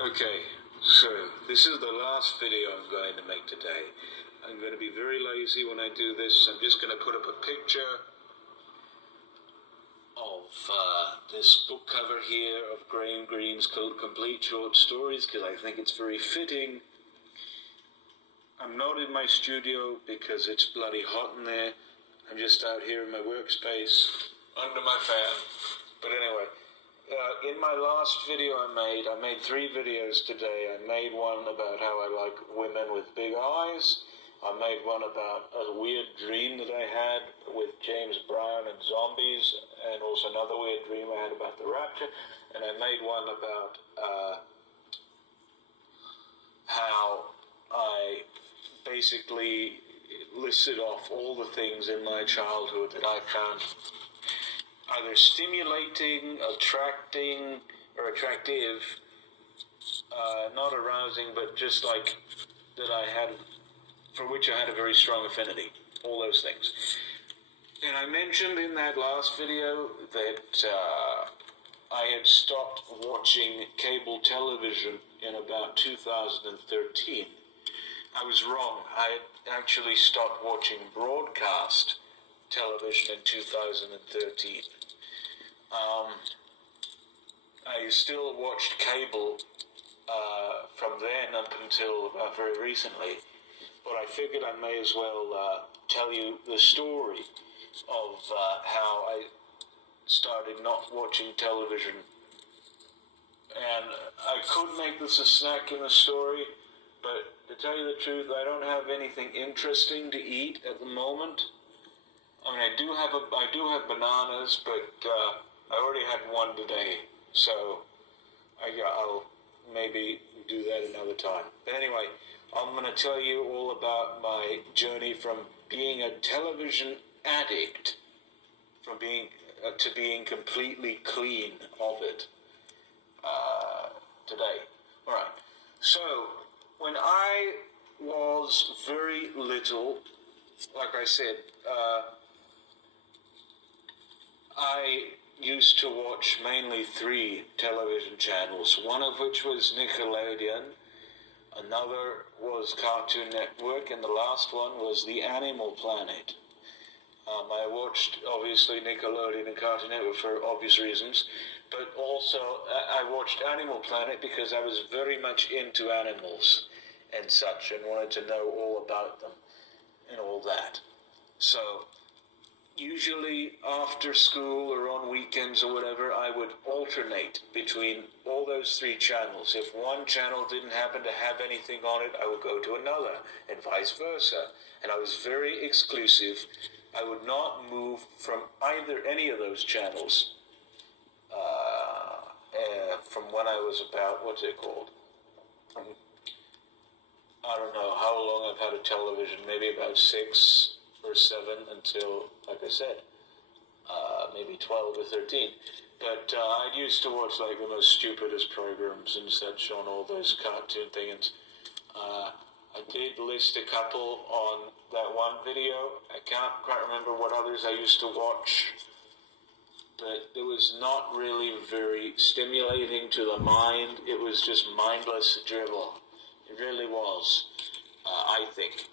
Okay, so this is the last video I'm going to make today. I'm going to be very lazy when I do this. I'm just going to put up a picture of this book cover here of Graham Greene's Complete Short Stories because I think it's very fitting. I'm not in my studio because it's bloody hot in there. I'm just out here in my workspace under my fan. But anyway, in my last video I made 3 videos today. I made one about how I like women with big eyes. I made one about a weird dream that I had with James Brown and zombies, and also another weird dream I had about the rapture. And I made one about how I basically listed off all the things in my childhood that I found either stimulating, attracting, or attractive, not arousing, but just like that I had, for which I had a very strong affinity, all those things. And I mentioned in that last video that I had stopped watching cable television in about 2013. I was wrong. I had actually stopped watching broadcast television in 2013. I still watched cable from then up until very recently, but I figured I may as well tell you the story of how I started not watching television. And I could make this a snack in the story, but to tell you the truth, I don't have anything interesting to eat at the moment. I mean, I do have bananas, but I already had one today, so I'll maybe do that another time. But anyway, I'm going to tell you all about my journey from being a television addict, from being to being completely clean of it today. All right. So when I was very little, like I said, I used to watch mainly 3 television channels, one of which was Nickelodeon, another was Cartoon Network, and the last one was the Animal Planet. I watched, obviously, Nickelodeon and Cartoon Network for obvious reasons, but also I watched Animal Planet because I was very much into animals and such, and wanted to know all about them and all that. So usually after school or on weekends or whatever, I would alternate between all those 3 channels. If one channel didn't happen to have anything on it, I would go to another, and vice versa. And I was very exclusive. I would not move from any of those channels from when I was about, what's it called? I don't know how long I've had a television, maybe about 6 or 7 until, like I said, maybe 12 or 13. But I used to watch like the most stupidest programs and such on all those cartoon things. I did list a couple on that one video. I can't quite remember what others I used to watch, but it was not really very stimulating to the mind. It was just mindless dribble. It really was, I think.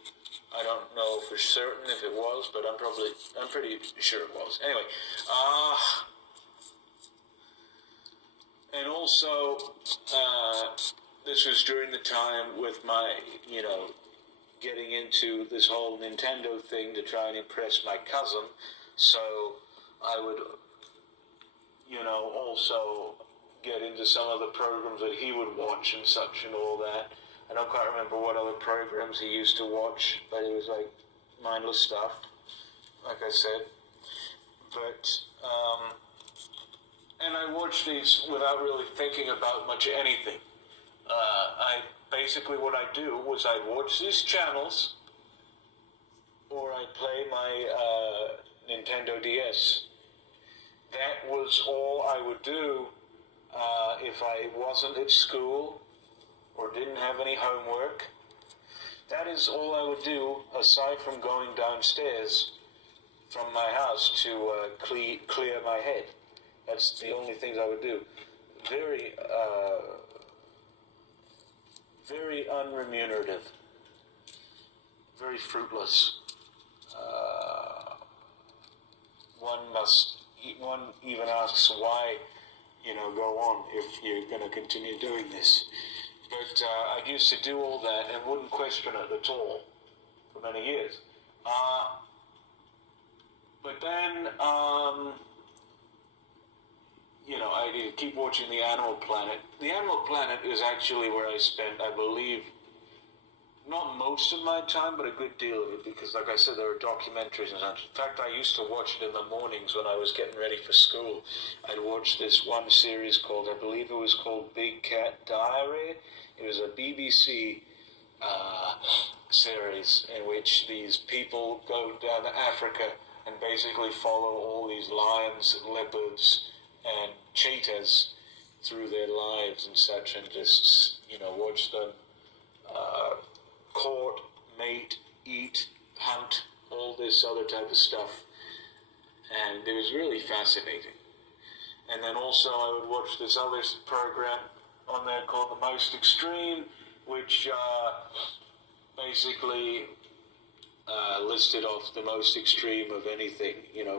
I don't know for certain if it was, but I'm pretty sure it was. Anyway, and also, this was during the time with my, getting into this whole Nintendo thing to try and impress my cousin. So I would, also get into some of the programs that he would watch and such and all that. I don't quite remember what other programs he used to watch, but it was like mindless stuff, like I said. But, and I watched these without really thinking about much anything. Basically what I'd do was I'd watch these channels, or I'd play my Nintendo DS. That was all I would do if I wasn't at school or didn't have any homework. That is all I would do, aside from going downstairs from my house to clear my head. That's the only things I would do. Very unremunerative, very fruitless. One even asks why, go on if you're going to continue doing this. But I used to do all that and wouldn't question it at all for many years. But then, I did keep watching the Animal Planet. The Animal Planet is actually where I spent, I believe, not most of my time, but a good deal of it, because, like I said, there are documentaries and such. In fact, I used to watch it in the mornings when I was getting ready for school. I'd watch this one series called, I believe it was called Big Cat Diary. It was a BBC series in which these people go down to Africa and basically follow all these lions, leopards, and cheetahs through their lives and such, and just, watch them court, mate, eat, hunt, all this other type of stuff. And it was really fascinating. And then also I would watch this other program on there called The Most Extreme, which basically listed off the most extreme of anything.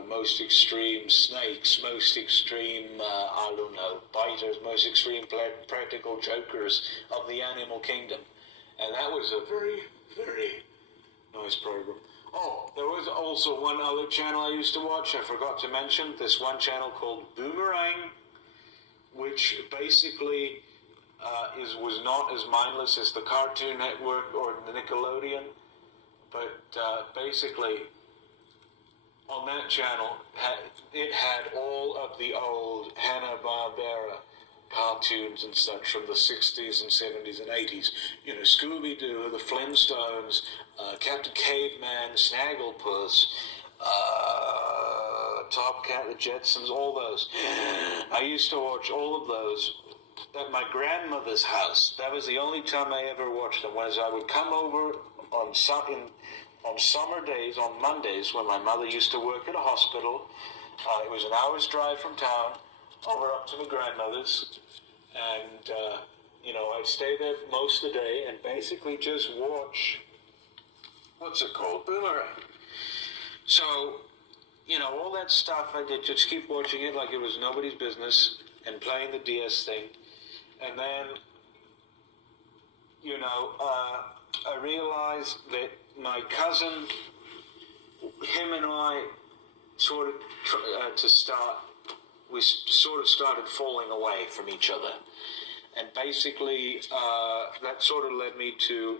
Most extreme snakes, most extreme, biters, most extreme practical jokers of the animal kingdom. And that was a very, very nice program. Oh, there was also one other channel I used to watch. I forgot to mention this one channel called Boomerang, which basically was not as mindless as the Cartoon Network or the Nickelodeon, but basically on that channel it had all of the old Hanna-Barbera cartoons and such from the 60s and 70s and 80s. Scooby-Doo, the Flintstones, Captain Caveman, Snagglepuss, Top Cat, the Jetsons, all those. I used to watch all of those at my grandmother's house. That was the only time I ever watched them, was I would come over on summer days, on Mondays, when my mother used to work at a hospital. It was an hour's drive from town, over up to my grandmother's, and I'd stay there most of the day and basically just watch, what's it called, Boomerang. So, all that stuff, I did just keep watching it like it was nobody's business and playing the DS thing. And then, I realized that my cousin, him and I sort of we sort of started falling away from each other. And basically, that sort of led me to,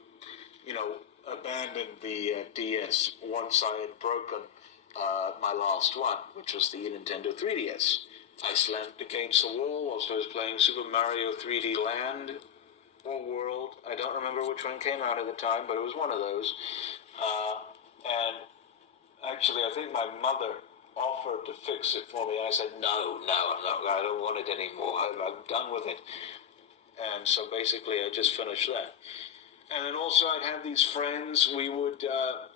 abandon the DS once I had broken my last one, which was the Nintendo 3DS. I slammed against the wall whilst I was playing Super Mario 3D Land or World. I don't remember which one came out at the time, but it was one of those. And actually, I think my mother offered to fix it for me. I said, no, I don't want it anymore. I'm done with it. And so basically I just finished that. And then also I'd have these friends. We would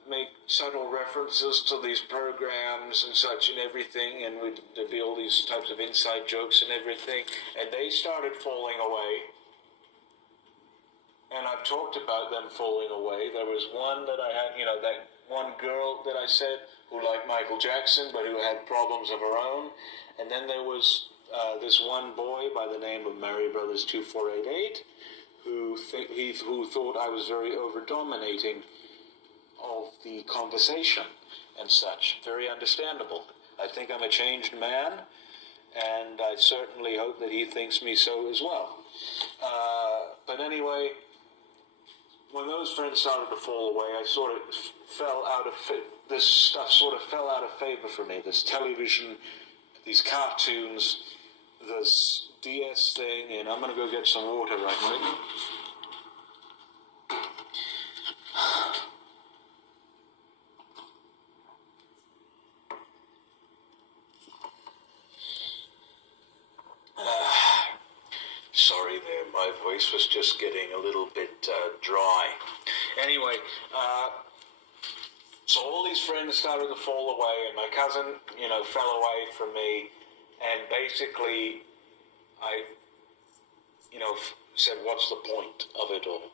make subtle references to these programs and such and everything, and there'd be all these types of inside jokes and everything. And they started falling away. And I've talked about them falling away. There was one that I had, that one girl that I said who liked Michael Jackson, but who had problems of her own. And then there was this one boy by the name of Mary Brothers 2488, who thought I was very over-dominating of the conversation and such. Very understandable. I think I'm a changed man, and I certainly hope that he thinks me so as well. But anyway, when those friends started to fall away, I sort of fell out of this stuff sort of fell out of favor for me. This television, these cartoons, this DS thing, and I'm going to go get some water right quick. Sorry there, my voice was just getting a little bit dry. Anyway, so all these friends started to fall away, and my cousin, fell away from me, and basically, I, said, what's the point of it all?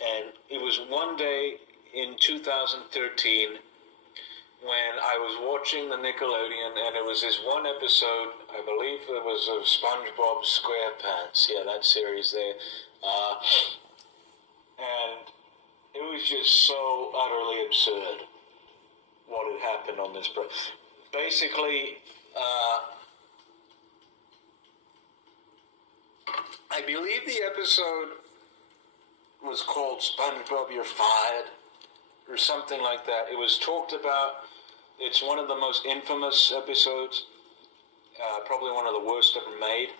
And it was one day in 2013 when I was watching the Nickelodeon, and it was this one episode, I believe it was of SpongeBob SquarePants, yeah, that series there, and it was just so utterly absurd what had happened on this. Basically, I believe the episode was called SpongeBob, You're Fired, or something like that. It was talked about. It's one of the most infamous episodes, probably one of the worst ever made.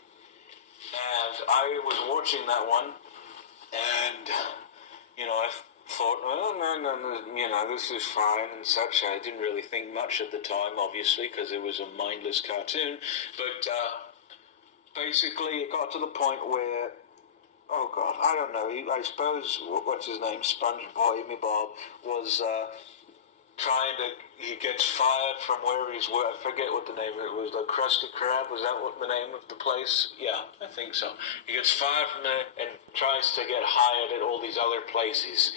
And I was watching that one, and, I thought, no, this is fine and such. I didn't really think much at the time, obviously, because it was a mindless cartoon. But basically, it got to the point where, oh God, I don't know, I suppose, what's his name, SpongeBob, Bob, was he gets fired from where he's working. I forget what the name of it was, the Krusty Krab, was that what the name of the place? Yeah, I think so. He gets fired from there and tries to get hired at all these other places.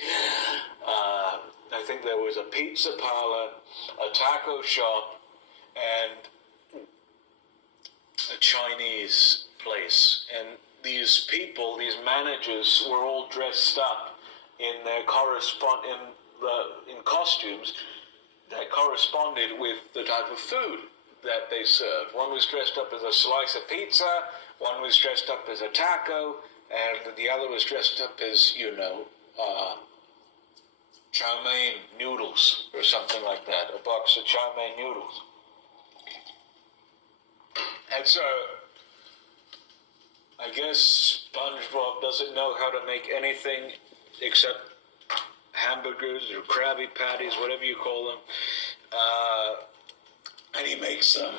I think there was a pizza parlor, a taco shop, and a Chinese place. And these people, these managers, were all dressed up in their in costumes that corresponded with the type of food that they served. One was dressed up as a slice of pizza, one was dressed up as a taco, and the other was dressed up as, chow mein noodles or something like that, a box of chow mein noodles. And so, I guess SpongeBob doesn't know how to make anything except hamburgers or Krabby Patties, whatever you call them. And he makes them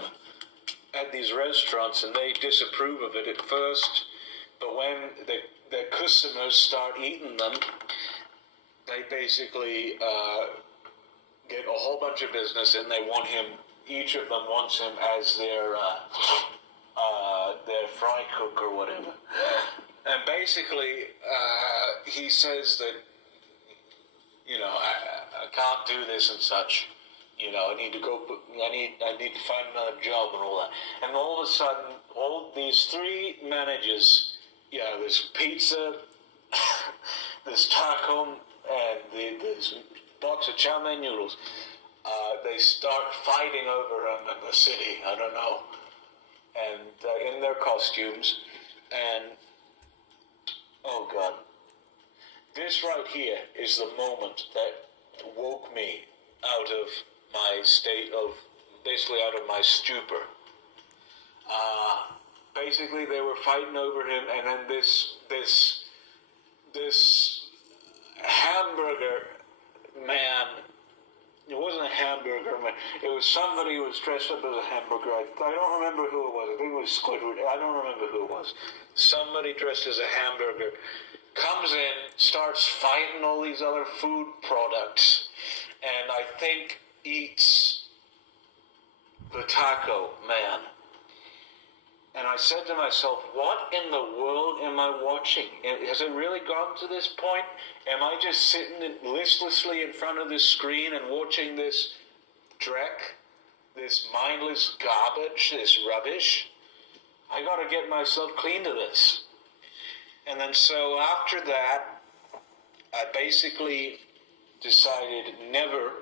at these restaurants, and they disapprove of it at first. But when the customers start eating them, they basically get a whole bunch of business, and they want him. Each of them wants him as their fry cook or whatever. And basically, he says that, I can't do this and such. I need to go. I need to find another job and all that. And all of a sudden, all these three managers, this pizza, this taco, and this box of chow mein noodles, they start fighting over him in the city. I don't know, and in their costumes, and oh God. This right here is the moment that woke me out of my state of, basically out of my stupor. Basically, they were fighting over him, and then this hamburger man, it wasn't a hamburger man, it was somebody who was dressed up as a hamburger. I don't remember who it was. I think it was Squidward. I don't remember who it was. Somebody dressed as a hamburger comes in, starts fighting all these other food products, and I think eats the taco man. And I said to myself, what in the world am I watching? Has it really gone to this point? Am I just sitting listlessly in front of this screen and watching this dreck, this mindless garbage, this rubbish? I gotta get myself clean to this. And then so after that, I basically decided never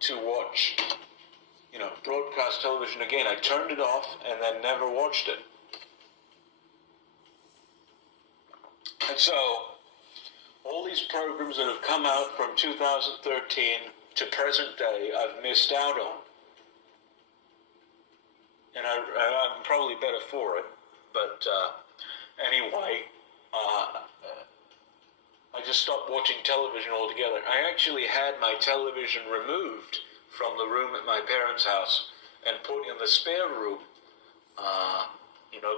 to watch, broadcast television again. I turned it off and then never watched it. And so, all these programs that have come out from 2013 to present day, I've missed out on. And I'm probably better for it. But anyway, I just stopped watching television altogether. I actually had my television removed from the room at my parents' house and put in the spare room,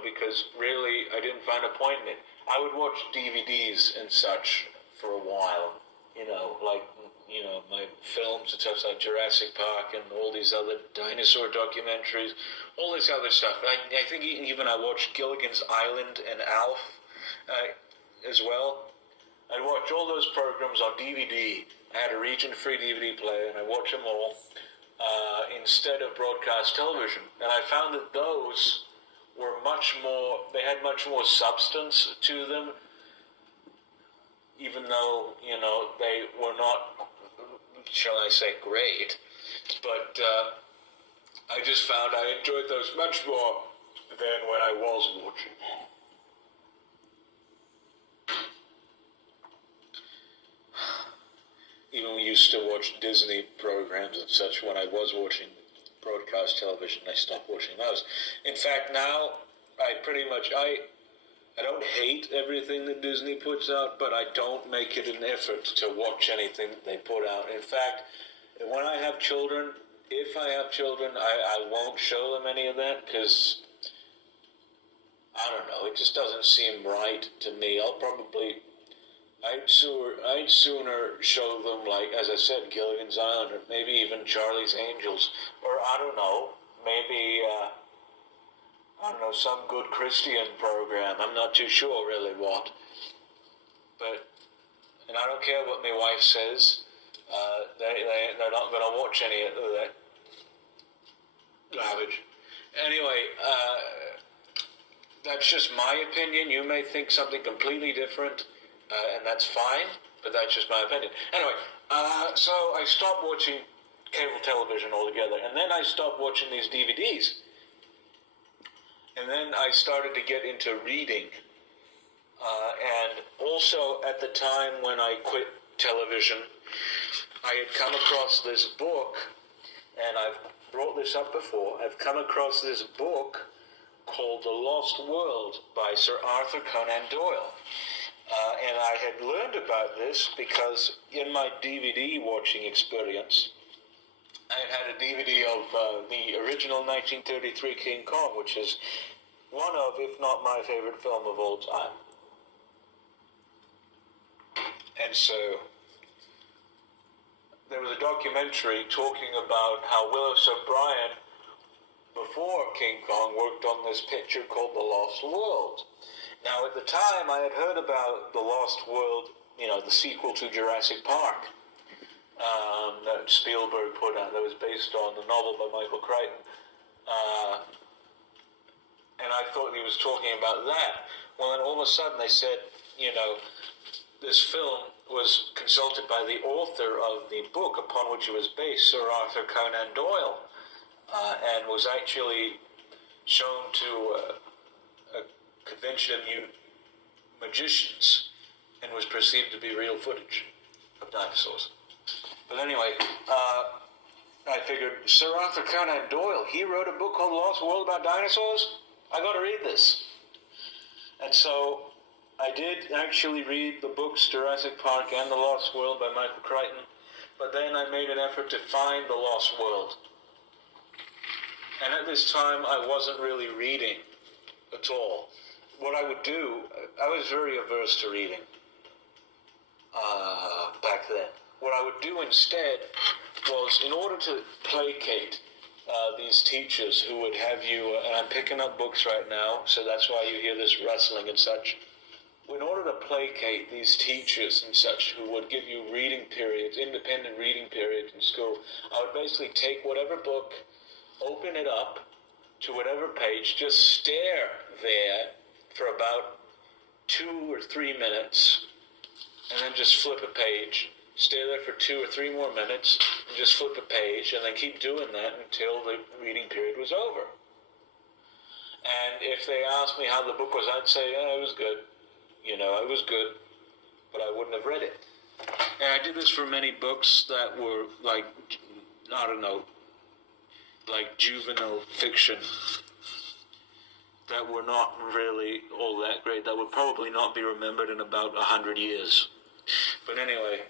because really I didn't find a point in it. I would watch DVDs and such for a while, my films and such like Jurassic Park and all these other dinosaur documentaries, all this other stuff. I think even I watched Gilligan's Island and Alf. as well. I'd watch all those programs on DVD. I had a region-free DVD player, and I watched them all instead of broadcast television. And I found that those were they had much more substance to them, even though, they were not, shall I say, great. But I just found I enjoyed those much more than when I was watching. Even we used to watch Disney programs and such when I was watching broadcast television. I stopped watching those. In fact, now I don't hate everything that Disney puts out, but I don't make it an effort to watch anything that they put out. In fact, when I have children, if I have children, I won't show them any of that because, I don't know, it just doesn't seem right to me. I'd sooner show them, like, as I said, Gilligan's Island, or maybe even Charlie's Angels, or I don't know, maybe, some good Christian program. I'm not too sure really what. And I don't care what my wife says. They're not going to watch any of that garbage. Anyway, that's just my opinion. You may think something completely different, and that's fine, but that's just my opinion. Anyway, so I stopped watching cable television altogether, and then I stopped watching these DVDs. And then I started to get into reading. And also at the time when I quit television, I had come across this book, and I've brought this up before. I've come across this book called The Lost World by Sir Arthur Conan Doyle. And I had learned about this because in my DVD watching experience, I had a DVD of the original 1933 King Kong, which is one of, if not my favorite film of all time. And so there was a documentary talking about how Willis O'Brien, before King Kong, worked on this picture called The Lost World. Now, at the time, I had heard about The Lost World, the sequel to Jurassic Park, that Spielberg put out, that was based on the novel by Michael Crichton. And I thought he was talking about that. Well, then all of a sudden they said, this film was consulted by the author of the book upon which it was based, Sir Arthur Conan Doyle, and was actually shown to a convention of magicians and was perceived to be real footage of dinosaurs. But anyway, I figured, Sir Arthur Conan Doyle, he wrote a book called Lost World about dinosaurs? I got to read this. And so I did actually read the books Jurassic Park and The Lost World by Michael Crichton, but then I made an effort to find The Lost World. And at this time, I wasn't really reading at all. What I would do, I was very averse to reading back then. What I would do instead was, in order to placate these teachers who would have you, and I'm picking up books right now, so that's why you hear this rustling and such. In order to placate these teachers and such who would give you reading periods, independent reading periods in school, I would basically take whatever book, open it up to whatever page, just stare there for about 2 or 3 minutes, and then just flip a page. Stay there for 2 or 3 more minutes, and just flip a page, and then keep doing that until the reading period was over. And if they asked me how the book was, I'd say, it was good. It was good, but I wouldn't have read it. And I did this for many books that were like juvenile fiction, that were not really all that great, that would probably not be remembered in about 100 years. But anyway,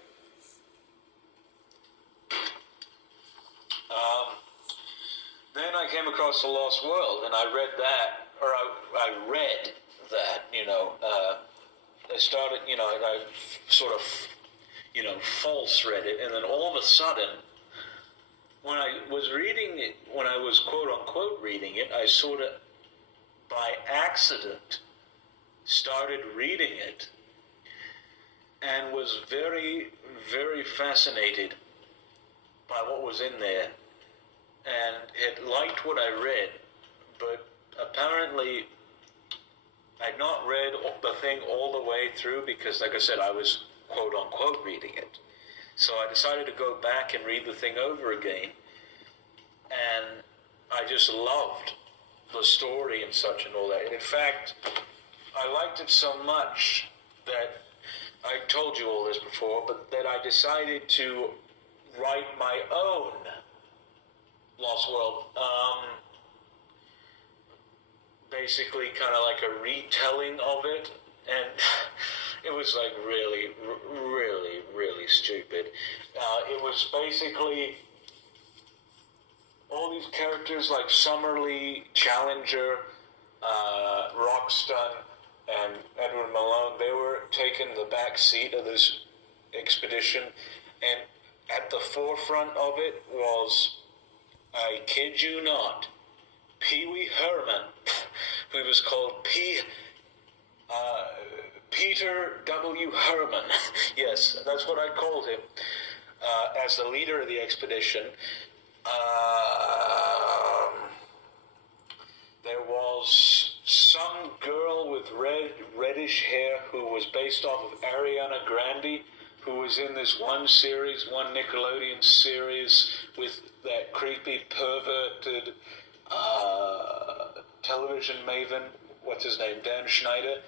then I came across The Lost World, and I read that, I started, I sort of, false read it, and then all of a sudden, when I was reading it, when I was quote-unquote reading it, I sort of, by accident, started reading it and was very, very fascinated by what was in there, and had liked what I read, but apparently I'd not read the thing all the way through because, like I said, I was quote-unquote reading it. So I decided to go back and read the thing over again, and I just loved the story and such and all that. And in fact, I liked it so much that I told you all this before, but that I decided to write my own Lost World. Basically kind of like a retelling of it, and it was like really, really, really stupid. It was basically all these characters like Summerlee, Challenger, Rockston, and Edward Malone. They were taking the back seat of this expedition, and at the forefront of it was, I kid you not, Pee Wee Herman, who was called Peter W. Herman. Yes, that's what I called him, as the leader of the expedition. There was some girl with reddish hair who was based off of Ariana Grande, who was in this one Nickelodeon series with that creepy, perverted television maven, what's his name, Dan Schneider.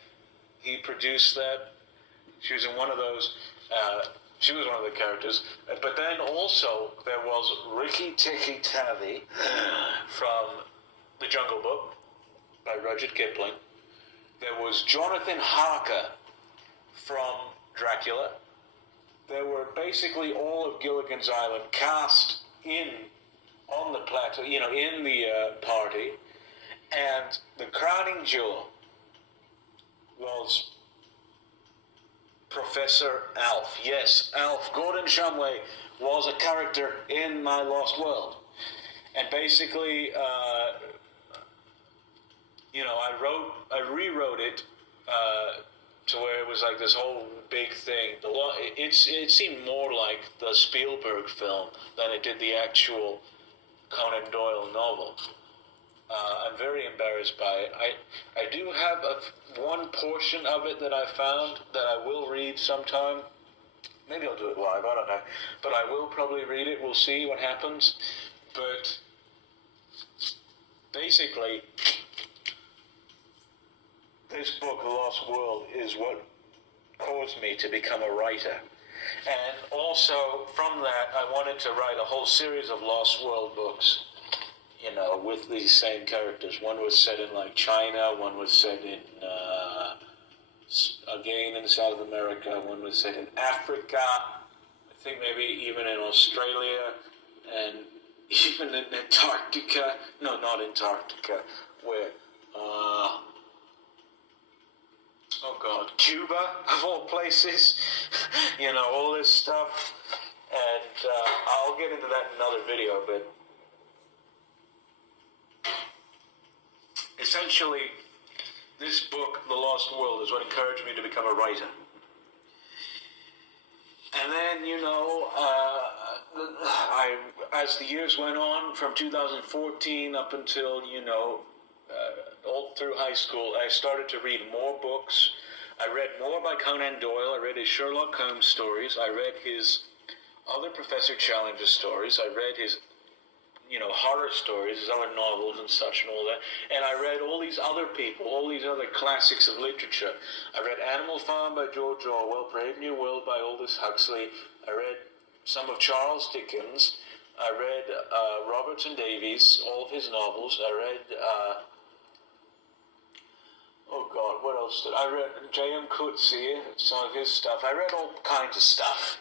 He produced that. She was in one of those. She was one of the characters. But then also there was Rikki Tikki Tavi from The Jungle Book by Rudyard Kipling. There was Jonathan Harker from Dracula. There were basically all of Gilligan's Island cast on the plateau, in the party. And the crowning jewel was Professor Alf. Yes, Alf. Gordon Shumway was a character in My Lost World. And basically, I rewrote it to where it was like this whole big thing. It seemed more like the Spielberg film than it did the actual Conan Doyle novel. I'm very embarrassed by it. I do have one portion of it that I found that I will read sometime. Maybe I'll do it live, I don't know. But I will probably read it. We'll see what happens. But basically, this book, The Lost World, is what caused me to become a writer. And also, from that, I wanted to write a whole series of Lost World books, with these same characters. One was set in, like, China, one was set in, again, in South America, one was set in Africa, I think maybe even in Australia, and even in Antarctica. No, not Antarctica, where, Cuba, of all places, all this stuff, and I'll get into that in another video, but essentially, this book, The Lost World, is what encouraged me to become a writer. And then, as the years went on, from 2014 up until, all through high school, I started to read more books. I read more by Conan Doyle. I read his Sherlock Holmes stories. I read his other Professor Challenger stories. I read his, horror stories, his other novels and such and all that. And I read all these other people, all these other classics of literature. I read Animal Farm by George Orwell, Brave New World by Aldous Huxley. I read some of Charles Dickens. I read Robertson Davies, all of his novels. I read, what else did I read? J.M. Coetzee, some of his stuff. I read all kinds of stuff.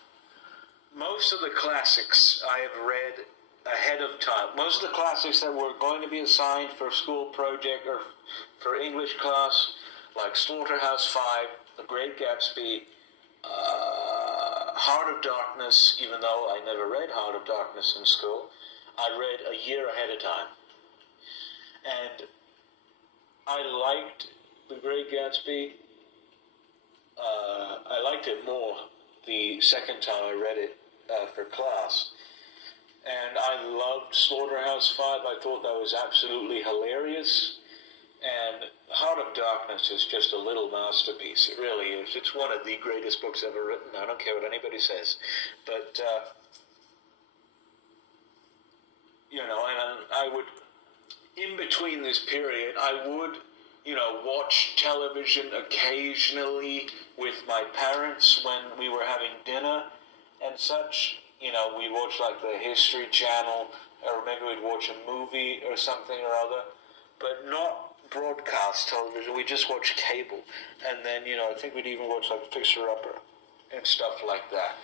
Most of the classics I have read ahead of time. Most of the classics that were going to be assigned for school project or for English class, like Slaughterhouse-Five, The Great Gatsby, Heart of Darkness, even though I never read Heart of Darkness in school, I read a year ahead of time. And I liked The Great Gatsby, I liked it more the second time I read it for class. And I loved Slaughterhouse-Five. I thought that was absolutely hilarious. And Heart of Darkness is just a little masterpiece. It really is. It's one of the greatest books ever written. I don't care what anybody says. But, and I would, in between this period, I would, watch television occasionally with my parents when we were having dinner and such. We'd watch like the History Channel, or maybe we'd watch a movie or something or other, but not broadcast television. We just watch cable. And then, I think we'd even watch like Fixer Upper and stuff like that.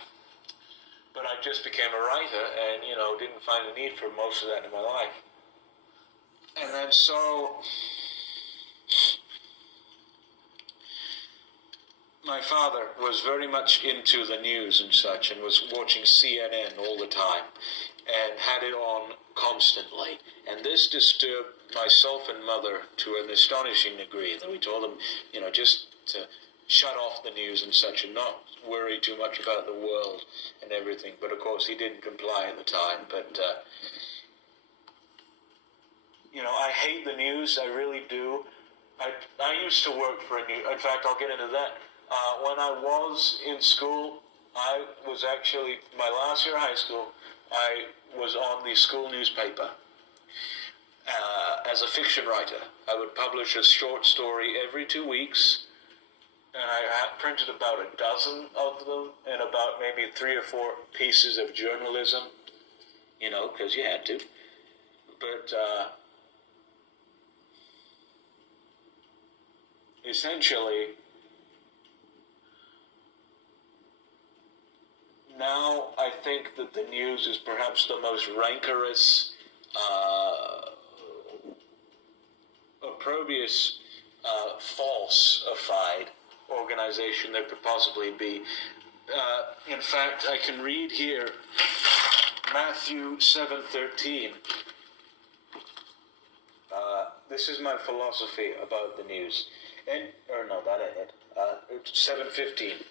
But I just became a writer and, didn't find the need for most of that in my life. And then so my father was very much into the news and such and was watching CNN all the time and had it on constantly. And this disturbed myself and mother to an astonishing degree that we told him, just to shut off the news and such and not worry too much about the world and everything. But of course he didn't comply at the time. But, I hate the news. I really do. I used to work for a news. In fact, I'll get into that. When I was in school, I was actually, my last year of high school, I was on the school newspaper as a fiction writer. I would publish a short story every 2 weeks, and I printed about a dozen of them and about maybe 3 or 4 pieces of journalism, because you had to. But essentially, now I think that the news is perhaps the most rancorous, opprobrious, falsified organization there could possibly be. In fact, I can read here Matthew 7:13. This is my philosophy about the news. 7:15.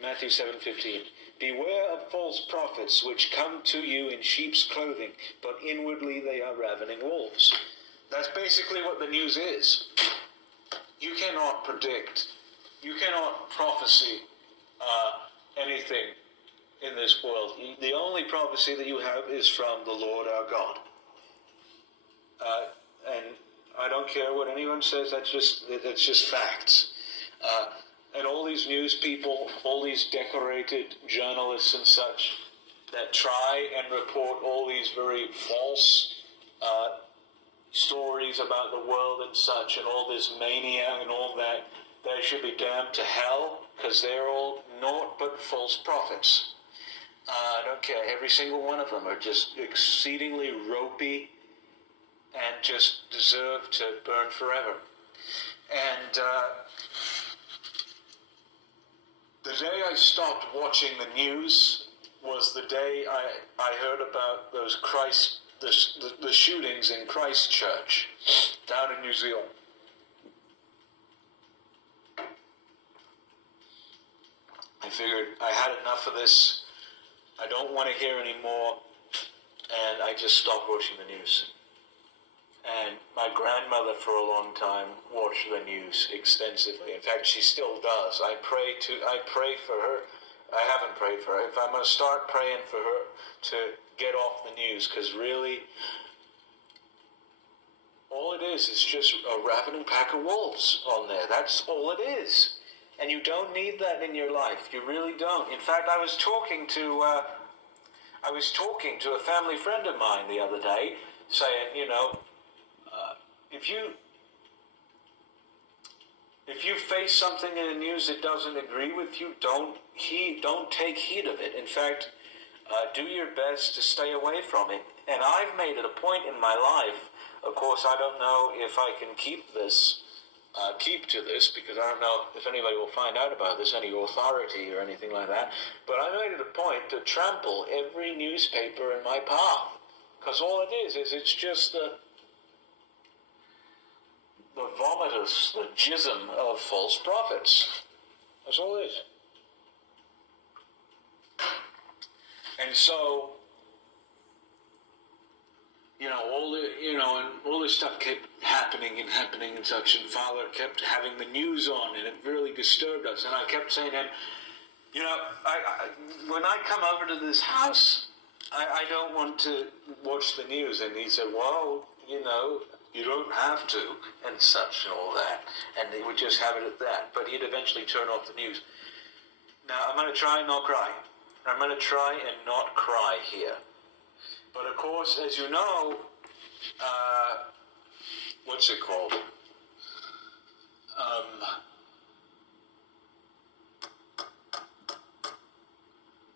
Matthew 7:15. Beware of false prophets which come to you in sheep's clothing, but inwardly they are ravening wolves. That's basically what the news is. You cannot predict, you cannot prophesy anything in this world. The only prophecy that you have is from the Lord our God. And I don't care what anyone says, that's just facts. And all these news people, all these decorated journalists and such that try and report all these very false stories about the world and such, and all this mania and all that, they should be damned to hell, because they're all naught but false prophets. I don't care. Every single one of them are just exceedingly ropey and just deserve to burn forever. And the day I stopped watching the news was the day I heard about those the shootings in Christchurch down in New Zealand. I figured I had enough of this. I don't want to hear any more, and I just stopped watching the news. And my grandmother for a long time watched the news extensively. In fact, she still does. I pray for her. I haven't prayed for her. If I'm going to start praying for her to get off the news, because really, all it is just a ravening pack of wolves on there. That's all it is. And you don't need that in your life. You really don't. In fact, I was talking to a family friend of mine the other day, saying, if you face something in the news that doesn't agree with you, don't take heed of it. In fact, do your best to stay away from it. And I've made it a point in my life. Of course, I don't know if I can keep to this, because I don't know if anybody will find out about this, any authority or anything like that. But I made it a point to trample every newspaper in my path, because all it is it's just the vomitus, the jism of false prophets. That's all it is. And so, and all this stuff kept happening and such, and Father kept having the news on, and it really disturbed us. And I kept saying to him, when I come over to this house, I don't want to watch the news. And he said, well, you don't have to, and such and all that. And he would just have it at that. But he'd eventually turn off the news. Now, I'm going to try and not cry. I'm going to try and not cry here. But of course, as you know, what's it called?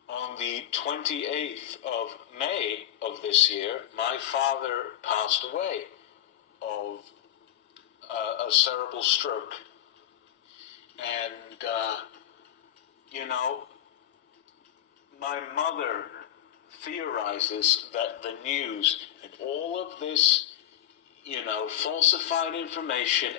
On the 28th of May of this year, my father passed away of a cerebral stroke. And, my mother theorizes that the news and all of this, falsified information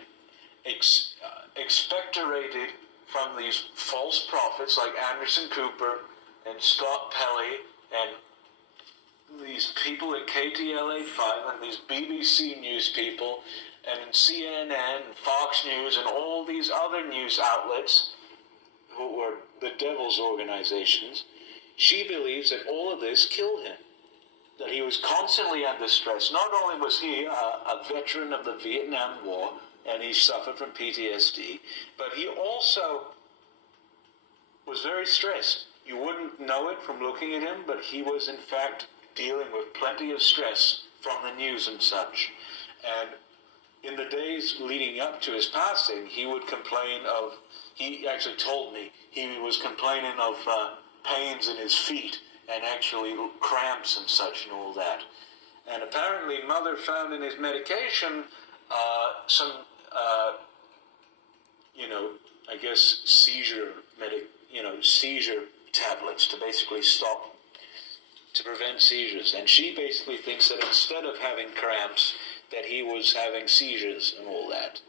expectorated from these false prophets like Anderson Cooper and Scott Pelley and these people at KTLA5 and these BBC news people and CNN and Fox News and all these other news outlets who were the devil's organizations. She believes that all of this killed him, that he was constantly under stress. Not only was he a veteran of the Vietnam War, and he suffered from PTSD, but he also was very stressed. You wouldn't know it from looking at him, but he was in fact dealing with plenty of stress from the news and such. And in the days leading up to his passing, he would complain of, he actually told me, he was complaining of pains in his feet and actually cramps and such and all that. And apparently Mother found in his medication some, seizure tablets to basically to prevent seizures. And she basically thinks that instead of having cramps, that he was having seizures and all that.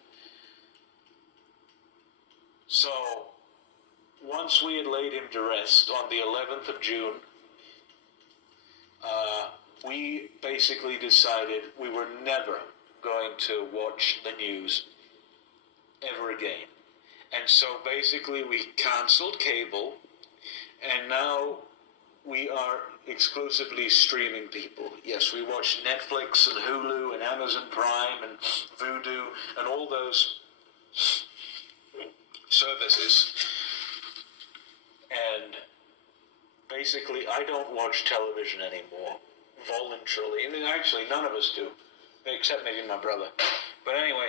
So, once we had laid him to rest on the 11th of June, we basically decided we were never going to watch the news ever again. And so basically we canceled cable, and now we are exclusively streaming people. Yes, we watch Netflix and Hulu and Amazon Prime and Vudu and all those services. And basically, I don't watch television anymore, voluntarily. I mean, actually, none of us do, except maybe my brother. But anyway,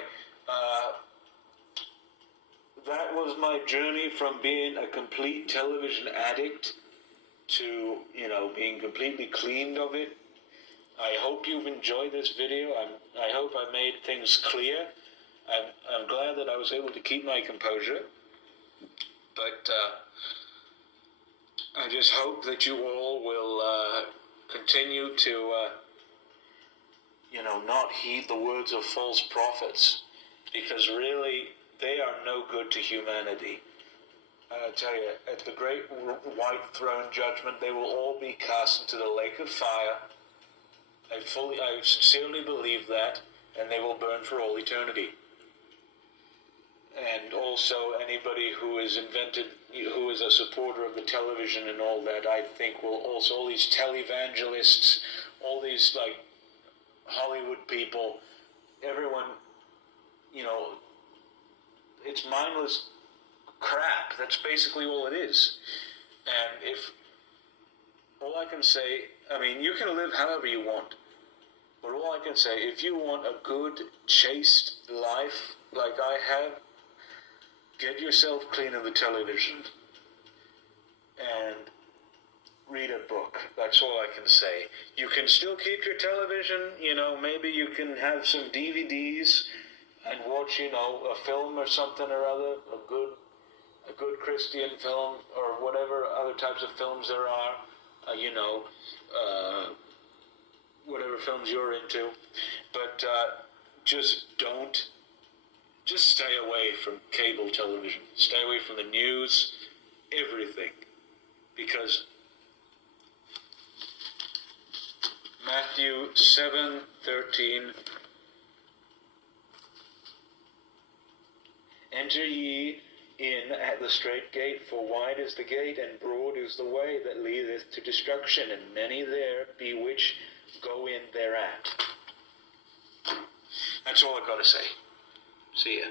that was my journey from being a complete television addict to, being completely cleaned of it. I hope you've enjoyed this video. I hope I made things clear. I'm glad that I was able to keep my composure. But I just hope that you all will continue to, not heed the words of false prophets, because really they are no good to humanity. I tell you, at the great white throne judgment, they will all be cast into the lake of fire. I sincerely believe that, and they will burn for all eternity. And also anybody who is a supporter of the television and all that, I think will also, all these televangelists, all these Hollywood people, everyone, it's mindless crap. That's basically all it is. And if, all I can say, you can live however you want, but all I can say, if you want a good, chaste life like I have, get yourself clean of the television and read a book. That's all I can say. You can still keep your television, maybe you can have some DVDs and watch, a film or something or other, a good Christian film or whatever other types of films there are, whatever films you're into. But just don't Just stay away from cable television. Stay away from the news, everything. Because Matthew 7:13, enter ye in at the strait gate, for wide is the gate, and broad is the way that leadeth to destruction, and many there be which go in thereat. That's all I've got to say. See ya.